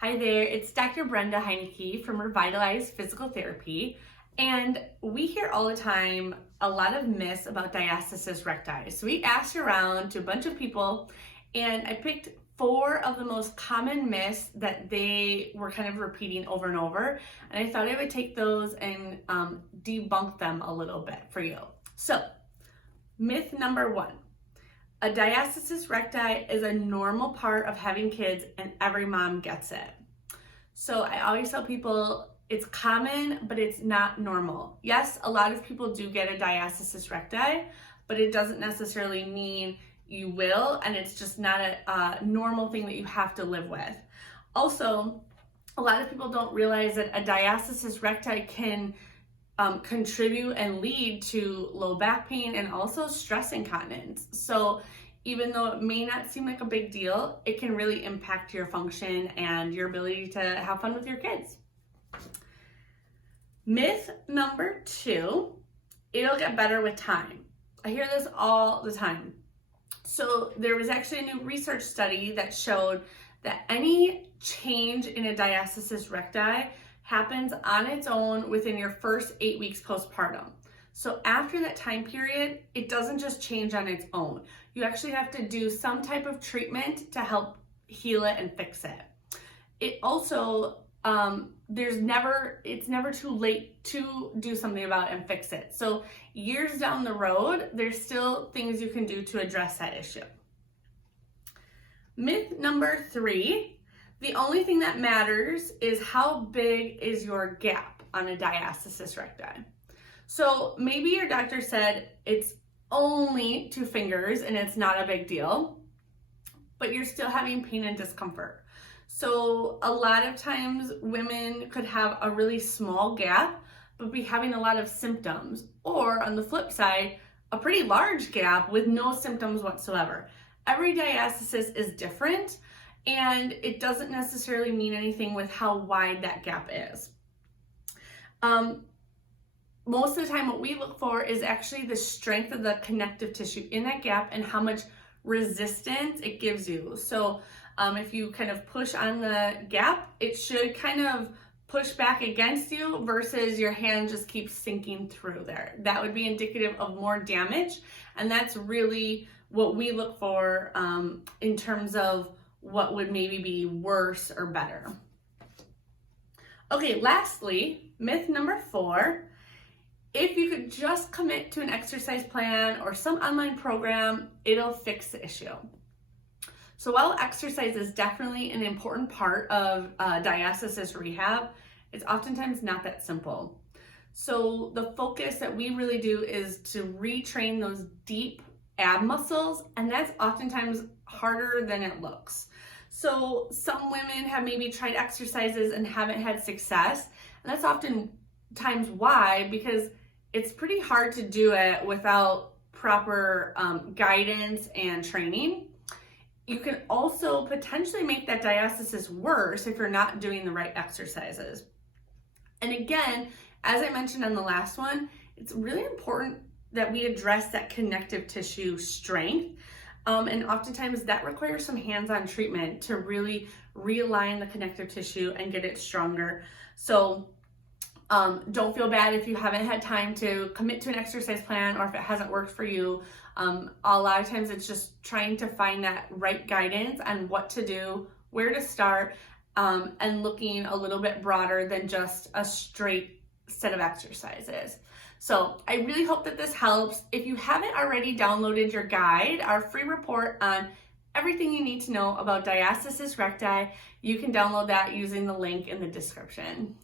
Hi there, it's Dr. Brenda Heineke from Revitalize Physical Therapy, and we hear all the time a lot of myths about diastasis recti. So we asked around to a bunch of people, and I picked 4 of the most common myths that they were kind of repeating over and over, and I thought I would take those and debunk them a little bit for you. So, myth number 1. A diastasis recti is a normal part of having kids and every mom gets it. So I always tell people it's common, but it's not normal. Yes, a lot of people do get a diastasis recti, but it doesn't necessarily mean you will, and it's just not a normal thing that you have to live with. Also, a lot of people don't realize that a diastasis recti can contribute and lead to low back pain and also stress incontinence. So even though it may not seem like a big deal, it can really impact your function and your ability to have fun with your kids. Myth number 2, it'll get better with time. I hear this all the time. So there was actually a new research study that showed that any change in a diastasis recti happens on its own within your first 8 weeks postpartum. So after that time period, it doesn't just change on its own. You actually have to do some type of treatment to help heal it and fix it. It also, it's never too late to do something about it and fix it. So years down the road, there's still things you can do to address that issue. Myth number 3. The only thing that matters is how big is your gap on a diastasis recti. So maybe your doctor said it's only 2 fingers and it's not a big deal, but you're still having pain and discomfort. So a lot of times women could have a really small gap, but be having a lot of symptoms. Or on the flip side, a pretty large gap with no symptoms whatsoever. Every diastasis is different, and it doesn't necessarily mean anything with how wide that gap is. Most of the time what we look for is actually the strength of the connective tissue in that gap and how much resistance it gives you. So if you kind of push on the gap, it should kind of push back against you versus your hand just keeps sinking through there. That would be indicative of more damage, and that's really what we look for in terms of what would maybe be worse or better. Okay, lastly, myth number 4, if you could just commit to an exercise plan or some online program, it'll fix the issue. So while exercise is definitely an important part of diastasis rehab, it's oftentimes not that simple. So the focus that we really do is to retrain those deep ab muscles, and that's oftentimes harder than it looks. So some women have maybe tried exercises and haven't had success, and that's oftentimes why, because it's pretty hard to do it without proper guidance and training. You can also potentially make that diastasis worse if you're not doing the right exercises. And again, as I mentioned on the last one, it's really important that we address that connective tissue strength. And oftentimes that requires some hands-on treatment to really realign the connective tissue and get it stronger. So don't feel bad if you haven't had time to commit to an exercise plan or if it hasn't worked for you. A lot of times it's just trying to find that right guidance on what to do, where to start, and looking a little bit broader than just a straight set of exercises. So I really hope that this helps. If you haven't already downloaded your guide, our free report on everything you need to know about diastasis recti, you can download that using the link in the description.